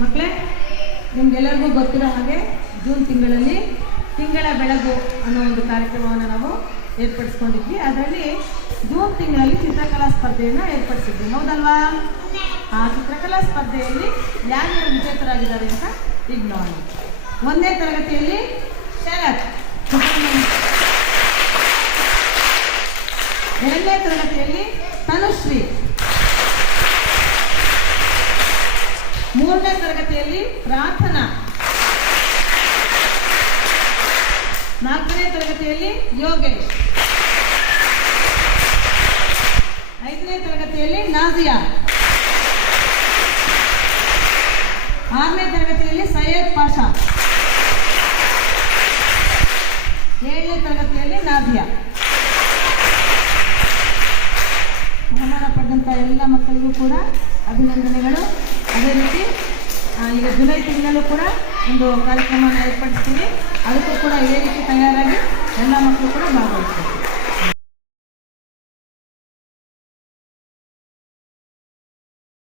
ಮಕ್ಕಳೇ ನಿಮ್ಗೆಲ್ಲರಿಗೂ ಗೊತ್ತಿರೋ ಹಾಗೆ ಜೂನ್ ತಿಂಗಳಲ್ಲಿ ತಿಂಗಳ ಬೆಳಗು ಅನ್ನೋ ಒಂದು ಕಾರ್ಯಕ್ರಮವನ್ನು ನಾವು ಏರ್ಪಡಿಸ್ಕೊಂಡಿದ್ವಿ. ಅದರಲ್ಲಿ ಜೂನ್ ತಿಂಗಳಲ್ಲಿ ಚಿತ್ರಕಲಾ ಸ್ಪರ್ಧೆಯನ್ನು ಏರ್ಪಡಿಸಿದ್ವಿ. ಹೌದಲ್ವಾ? ಆ ಚಿತ್ರಕಲಾ ಸ್ಪರ್ಧೆಯಲ್ಲಿ ಯಾರ್ಯಾರು ವಿಜೇತರಾಗಿದ್ದಾರೆ ಅಂತ ಈಗ ನೋಡಿ ಒಂದನೇ ತರಗತಿಯಲ್ಲಿ ಶರತ್. ಎರಡನೇ ತರಗತಿಯಲ್ಲಿ ತನುಶ್ರೀ. ಮೂರನೇ ತರಗತಿಯಲ್ಲಿ ಪ್ರಾರ್ಥನಾ. ನಾಲ್ಕನೇ ತರಗತಿಯಲ್ಲಿ ಯೋಗೇಶ್. ಐದನೇ ತರಗತಿಯಲ್ಲಿ ನಾಜಿಯಾ. ಆರನೇ ತರಗತಿಯಲ್ಲಿ ಸೈಯದ್ ಪಾಷಾ. ಏಳನೇ ತರಗತಿಯಲ್ಲಿ ನಾದಿಯಾ ಬಹುಮಾನ ಪಡೆದಂಥ ಎಲ್ಲ ಮಕ್ಕಳಿಗೂ ಕೂಡ ಅಭಿನಂದನೆಗಳು. ಅದೇ ರೀತಿ ಈಗ ಜುಲೈ ತಿಂಗಳಲ್ಲೂ ಕೂಡ ಒಂದು ಕಾರ್ಯಕ್ರಮವನ್ನು ಏರ್ಪಡಿಸ್ತೀವಿ. ಅದಕ್ಕೂ ಕೂಡ ಇದೇ ರೀತಿ ತಯಾರಾಗಿ ಎಲ್ಲ ಮಕ್ಕಳು ಕೂಡ ಭಾಗ